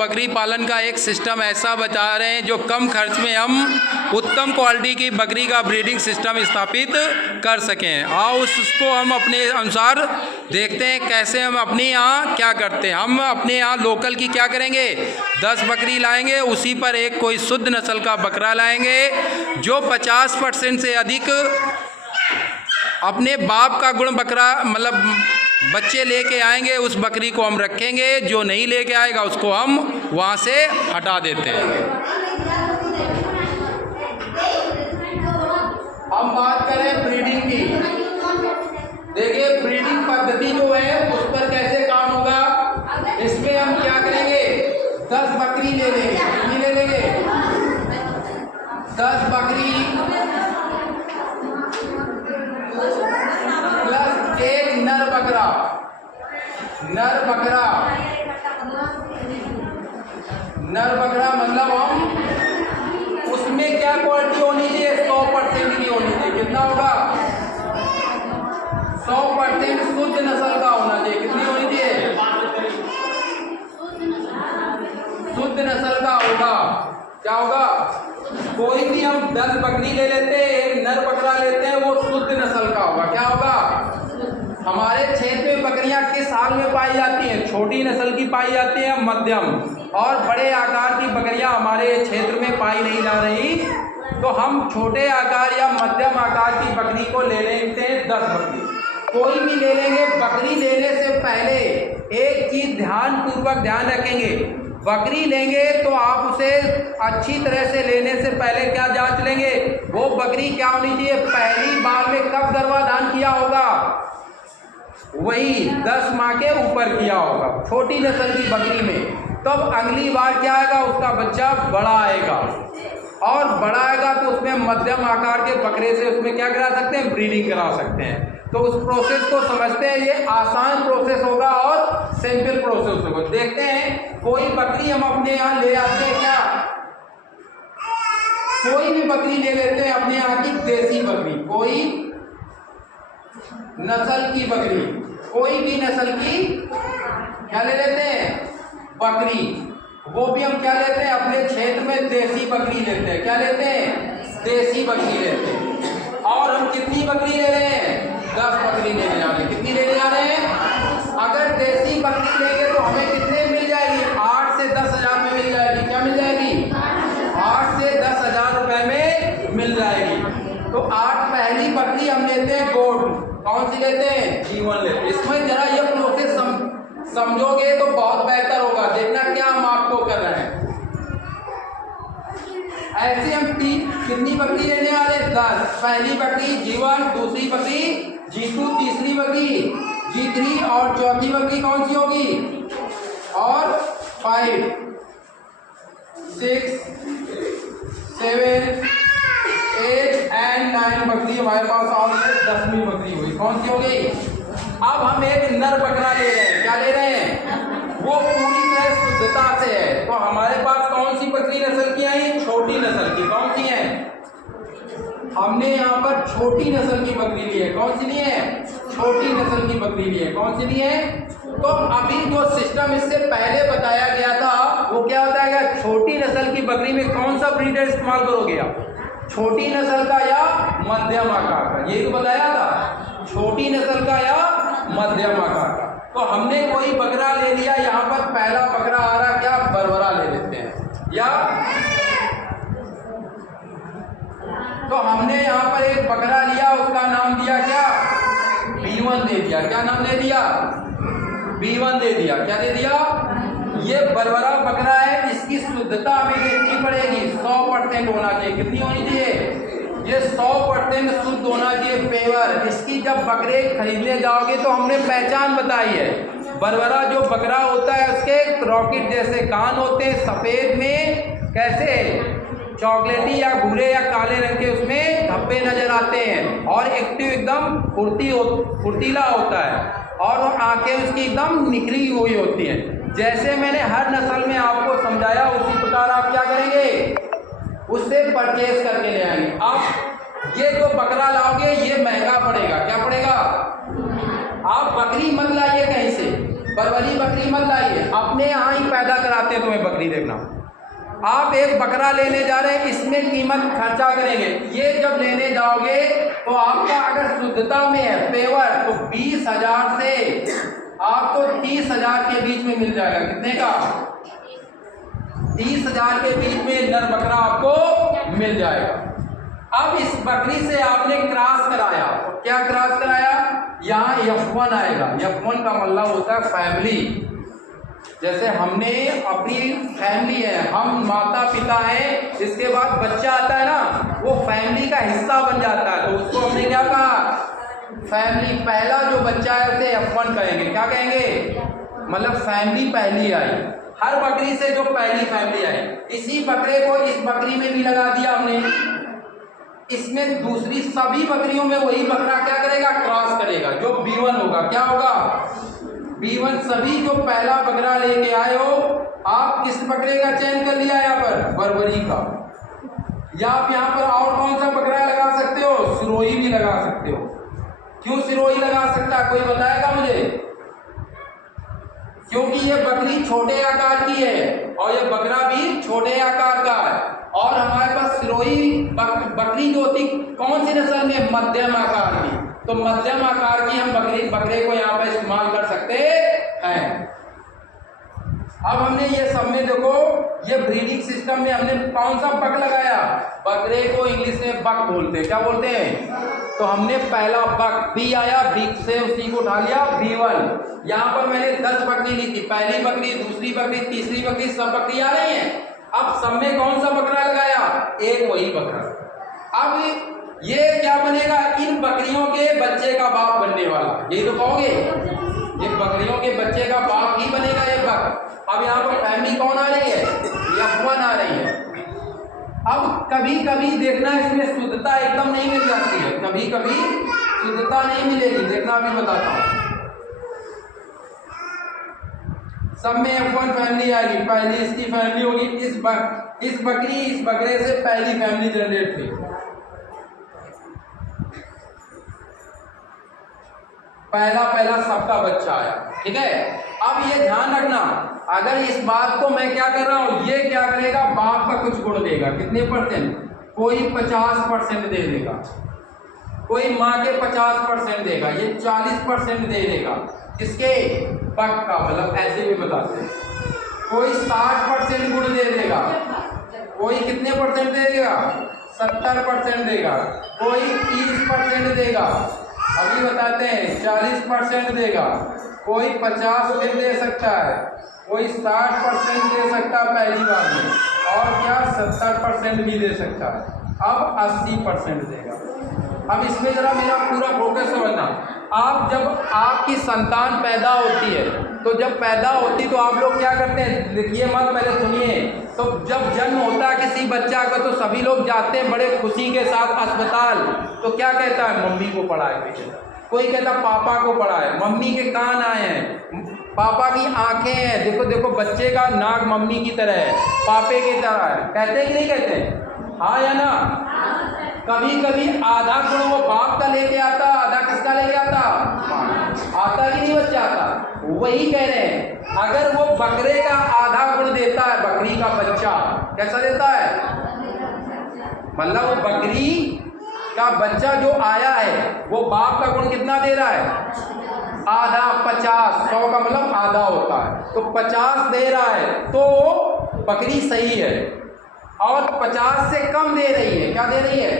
बकरी पालन का एक सिस्टम ऐसा बता रहे हैं जो कम खर्च में हम उत्तम क्वालिटी की बकरी का ब्रीडिंग सिस्टम स्थापित कर सकें। आओ उसको हम अपने अनुसार देखते हैं कैसे हम अपने यहाँ क्या करते हैं। हम अपने यहाँ लोकल की क्या करेंगे, 10 बकरी लाएंगे, उसी पर एक कोई शुद्ध नस्ल का बकरा लाएंगे जो 50% से अधिक अपने बाप का गुण बकरा मतलब बच्चे लेके आएंगे। उस बकरी को हम रखेंगे, जो नहीं लेके आएगा उसको हम वहाँ से हटा देते हैं। हम बात करें ब्रीडिंग की। देखिए ब्रीडिंग पद्धति जो है उस पर कैसे काम होगा। इसमें हम क्या करेंगे, 10 बकरी ले लेंगे। कितनी ले लेंगे, 10 बकरी प्लस एक नर बकरा। नर बकरा मतलब हम उसमें क्या क्वालिटी होनी चाहिए, 100% की होनी चाहिए। कितना होगा, 100% शुद्ध नस्ल का होना चाहिए। कितनी होनी चाहिए, शुद्ध नस्ल का होगा। क्या होगा, कोई भी हम 10 बकरी ले लेते हैं, एक नर बकरा लेते हैं, वो शुद्ध नस्ल का होगा। क्या होगा, हमारे क्षेत्र में बकरियां किस हाल में पाई जाती हैं, छोटी नस्ल की पाई जाती हैं, मध्यम और बड़े आकार की बकरियां हमारे क्षेत्र में पाई नहीं जा रही। तो हम छोटे आकार या मध्यम आकार की बकरी को ले लेते हैं, 10 बकरी कोई भी ले लेंगे। बकरी लेने से पहले एक चीज ध्यान रखेंगे, बकरी लेंगे तो आप उसे अच्छी तरह से लेने से पहले क्या जांच लेंगे, वो बकरी क्या होनी चाहिए, पहली बार में कब गर्भाधान किया होगा, वही 10 माह के ऊपर किया होगा छोटी नस्ल की बकरी में। तब अगली बार क्या आएगा, उसका बच्चा बड़ा आएगा और बड़ा आएगा तो उसमें मध्यम आकार के बकरे से उसमें क्या करा सकते हैं, ब्रीडिंग करा सकते हैं। तो उस प्रोसेस को समझते हैं, ये आसान प्रोसेस होगा और सिंपल प्रोसेस होगा। देखते हैं कोई बकरी हम अपने यहाँ ले आते हैं, क्या कोई भी बकरी ले लेते हैं अपने यहाँ की देसी बकरी, कोई नस्ल की बकरी, कोई भी नस्ल की क्या ले लेते हैं, बकरी। वो भी हम क्या लेते हैं, अपने क्षेत्र में देसी बकरी लेते हैं। क्या लेते हैं, देसी बकरी लेते हैं। और हम कितनी बकरी ले रहे हैं, 10 बकरी लेने जा रहे हैं। कितनी लेने जा रहे हैं, अगर देसी बकरी लेंगे तो हमें कितने मिल जाएगी, 8 से 10 हज़ार में मिल जाएगी। क्या मिल जाएगी, 8 से 10 हज़ार रुपए में मिल जाएगी। तो 8 पहली बकरी हम लेते हैं गोट, कौन सी लेते हैं, जीवन लेते हैं। इसमें जरा ये प्रोसेस समझोगे तो बहुत बेहतर होगा। देखना क्या हम आपको कर रहे हैं। ऐसे हम कितनी बकरी लेने वाले, 10। पहली बकरी जीवन, दूसरी बकरी जीतू, तीसरी बकरी G3 और चौथी बकरी कौन सी होगी, और 5, 6, 7, 8 and 9 बकरी हमारे पास और 10वीं बकरी हुई। कौन सी हो गई, अब हम एक नर बकरा ले रहे हैं। क्या ले रहे हैं, वो पूरी तरह शुद्धता से है। तो हमारे पास कौन सी बकरी नस्ल की आई, छोटी नस्ल की। कौन सी है, हमने यहाँ पर छोटी नस्ल की बकरी ली है। कौन सी ली है, छोटी नस्ल की बकरी ली है। कौन सी ली है, तो अभी जो सिस्टम इससे पहले बताया गया था वो क्या बताया गया, छोटी नस्ल की बकरी में कौन सा ब्रीडर इस्तेमाल करोगे आप, छोटी नस्ल का या मध्यम आकार का, ये तो बताया था, छोटी नस्ल का या मध्यम आकार का। तो हमने कोई बकरा ले लिया, यहाँ पर पहला बकरा आ रहा, क्या बरबरा ले लेते हैं, या तो हमने यहाँ पर एक बकरा लिया, उसका नाम दिया क्या, B1 दे दिया। क्या नाम दे दिया, B1 दे दिया। क्या दे दिया, ये बरबरा बकरा है, इसकी शुद्धता हमें कितनी पड़ेगी, 100% होना चाहिए। कितनी होनी चाहिए, ये 100% शुद्ध होना चाहिए, पेवर। इसकी जब बकरे खरीदने जाओगे तो हमने पहचान बताई है, बरबरा जो बकरा होता है उसके रॉकेट जैसे कान होते हैं, सफेद में कैसे चॉकलेटी या भूरे या काले रंग के उसमें धब्बे नजर आते हैं, और एक्टिव एकदम फुर्तीला होता है, और आंखें उसकी एकदम निखरी हुई होती हैं। जैसे मैंने हर नस्ल में आपको समझाया उसी प्रकार आप क्या करेंगे, उससे परचेज करके ले आएंगे। आप ये जो बकरा लाओगे ये महंगा पड़ेगा। क्या पड़ेगा, आप बकरी मत लाइए कहीं से, बरबरी बकरी मत लाइए, अपने यहाँ ही पैदा कराते हैं तुम्हें बकरी। देखना, आप एक बकरा लेने जा रहे हैं, इसमें कीमत खर्चा करेंगे, ये जब लेने जाओगे तो आपका अगर शुद्धता में है पेवर तो 20,000 से आपको 30,000 के बीच में मिल जाएगा। कितने का? 30,000 के बीच में नर बकरा आपको मिल जाएगा। अब इस बकरी से आपने क्रॉस कराया, क्या क्रॉस कराया? यहाँ F1 आएगा। F1 का मतलब होता है फैमिली। जैसे हमने अपनी फैमिली है, हम माता पिता हैं, इसके बाद बच्चा आता है ना, वो फैमिली का हिस्सा बन जाता है, तो उसको हमने क्या कहा? फैमिली। पहला जो बच्चा है उसे F1 कहेंगे। क्या कहेंगे? मतलब फैमिली पहली आई, हर बकरी से जो पहली फैमिली आई। इसी बकरे को इस बकरी में भी लगा दिया हमने, इसमें दूसरी सभी बकरियों में वही बकरा क्या करेगा? क्रॉस करेगा, जो B1 होगा। क्या होगा? B1। सभी जो पहला बकरा लेके आए हो, आप किस बकरे का चयन कर लिया? यहाँ पर बरबरी का। या आप यहाँ पर और कौन सा बकरा लगा सकते हो? सिरोही भी लगा सकते हो। क्यों सिरोही लगा सकता है, कोई बताएगा मुझे? क्योंकि ये बकरी छोटे आकार की है और ये बकरा भी छोटे आकार का है, और हमारे पास सिरोही बकरी जो होती कौन सी नस्ल में? मध्यम आकार की। तो मध्यम आकार की हम बकरे को यहाँ पर इस्तेमाल कर सकते हैं। अब हमने ये सब में देखो, ये ब्रीडिंग सिस्टम में हमने कौन सा बक लगाया? बकरे को इंग्लिश में बक बोलते हैं। क्या बोलते हैं? तो हमने पहला बक बी आया, बी से उसी को उठा लिया B1। यहाँ पर मैंने 10 बकरी ली थी, पहली बकरी, दूसरी बकरी, तीसरी बकरी, सब बकरी आ रही है। अब सब में कौन सा बकरा लगाया? एक वही बकरा। अब ये क्या बनेगा? इन बकरियों के बच्चे का बाप बनने वाला, यही तो कहोगे, ये बकरियों के बच्चे का बाप ही बनेगा ये बक। अब यहाँ पर फैमिली कौन आ रही है? F1 आ रही है। अब कभी कभी देखना, इसमें शुद्धता एकदम नहीं मिल जाती है, कभी कभी शुद्धता नहीं मिलेगी। देखना अभी बताता हूँ। सब में F1 फैमिली आएगी, पहली इसकी फैमिली होगी, इस बकरे से पहली फैमिली जनरेट हुई, पहला सबका बच्चा आया। ठीक है, अब ये ध्यान रखना, अगर इस बात को मैं क्या कर रहा हूं, ये क्या करेगा? बाप का कुछ गुण देगा। कितने %? कोई 50% दे देगा, कोई माँ के 50% देगा, ये 40% दे देगा। किसके? बक का। मतलब ऐसे भी बताते हैं, कोई 60% गुण दे देगा, कोई कितने % देगा? 70% देगा, कोई 30% देगा, अभी बताते हैं 40% देगा, कोई 50 भी दे सकता है, कोई 60% दे सकता है पहली बार में, और क्या 70% भी दे सकता है। अब 80% देगा। अब इसमें जरा मेरा पूरा फोकस समझना। आप जब आपकी संतान पैदा होती है, तो जब पैदा होती तो आप लोग क्या करते हैं? लिखिए मत, पहले सुनिए। तो जब जन्म होता है किसी बच्चा का, तो सभी लोग जाते हैं बड़े खुशी के साथ अस्पताल। तो क्या कहता है? मम्मी को पढ़ाए। कोई कहता पापा को पढ़ाए, मम्मी के कान आए हैं, पापा की आंखें हैं, देखो देखो बच्चे का नाक मम्मी की तरह है, पापे की तरह है। कहते कि नहीं कहते? हाँ या ना? कभी कभी आधा गुण वो बाप का लेके आता, आधा किसका लेके आता? आता कि नहीं बच्चा आता? वही कह रहे हैं, अगर वो बकरे का आधा गुण देता है, बकरी का बच्चा कैसा देता है? मतलब वो बकरी का बच्चा जो आया है, वो बाप का गुण कितना दे रहा है? आधा। 50, 100 का मतलब आधा होता है, तो 50 दे रहा है, तो बकरी सही है। और 50 से कम दे रही है, क्या दे रही है?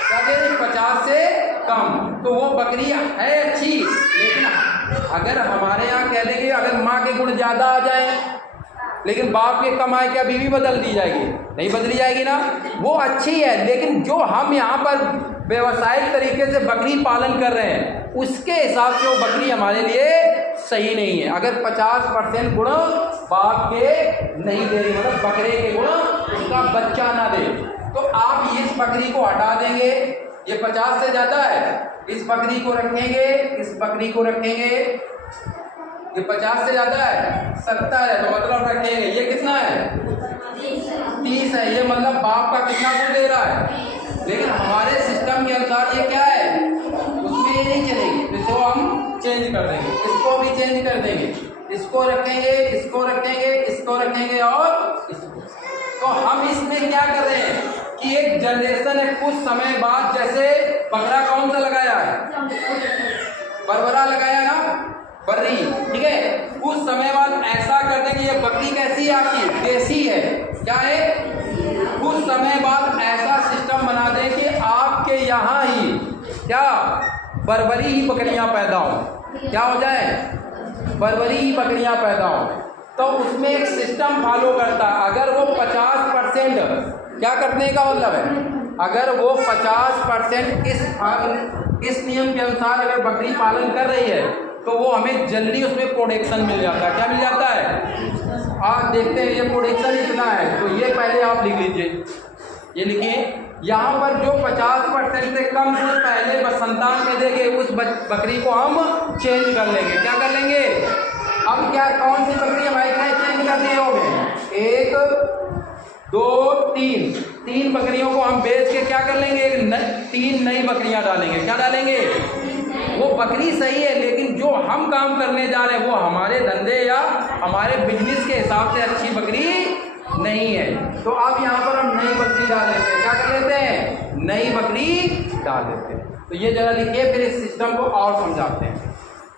क्या दे रही है? 50 से कम, तो वो बकरी है अच्छी। लेकिन अगर हमारे यहाँ कह देंगे अगर माँ के गुण ज्यादा आ जाए, लेकिन बाप के कम आए, क्या बीवी बदल दी जाएगी? नहीं बदली जाएगी ना। वो अच्छी है, लेकिन जो हम यहाँ पर व्यवसायिक तरीके से बकरी पालन कर रहे हैं, उसके हिसाब से वो बकरी हमारे लिए सही नहीं है। अगर 50% गुण बाप के नहीं दे रही, मतलब बकरे के गुण उसका बच्चा ना दे, तो आप इस बकरी को हटा देंगे, ये 50 से ज्यादा है, इस बकरी को रखेंगे, इस बकरी को रखेंगे, ये 50 से ज्यादा है, 70 है, तो मतलब रखेंगे, ये कितना है? 30 है। ये मतलब बाप का कितना गुण दे रहा है? लेकिन हमारे सिस्टम के अनुसार ये क्या है? उसमें ये नहीं चलेगी, तो हम चेंज कर देंगे, इसको भी चेंज कर देंगे, इसको रखेंगे, इसको रखेंगे, इसको रखेंगे और इसको। तो हम इसमें क्या कर रहे हैं कि एक जनरेशन है, कुछ समय बाद, जैसे बकरा कौन सा लगाया है, बरबरा लगाया ना, बर्री, ठीक है। कुछ समय बाद ऐसा कर दें कि ये बकरी कैसी है आपकी, देसी है, क्या है। कुछ समय बाद ऐसा सिस्टम बना दें कि आपके यहाँ ही क्या बरबरी ही बकरियां पैदा हो, क्या हो जाए, बरबरी ही बकरियां पैदा हो। तो उसमें एक सिस्टम फॉलो करता है। अगर वो 50% क्या करने का मतलब है, अगर वो 50% इस नियम के अनुसार अगर बकरी पालन कर रही है तो वो हमें जल्दी उसमें प्रोडक्शन मिल जाता है। क्या मिल जाता है, आप देखते हैं ये प्रोडक्शन इतना है, तो ये पहले आप लिख लीजिए, ये लिखिए यहाँ पर जो 50% से कम दूध पहले संतान में देंगे उस बकरी को हम चेंज कर लेंगे। क्या कर लेंगे, अब क्या कौन सी बकरी हमारी चेंज करनी होगी, 1 2 3 बकरियों को हम बेच के क्या कर लेंगे, 3 नई बकरियां डालेंगे। क्या डालेंगे, वो बकरी सही है लेकिन जो हम काम करने जा रहे हैं वो हमारे धंधे या हमारे बिजनेस के हिसाब से अच्छी बकरी नहीं है। तो अब यहाँ पर हम नई बकरी डाल देते हैं, क्या कर लेते हैं, नई बकरी डाल देते हैं। तो ये जरा लिखिए, फिर इस सिस्टम को और समझाते हैं।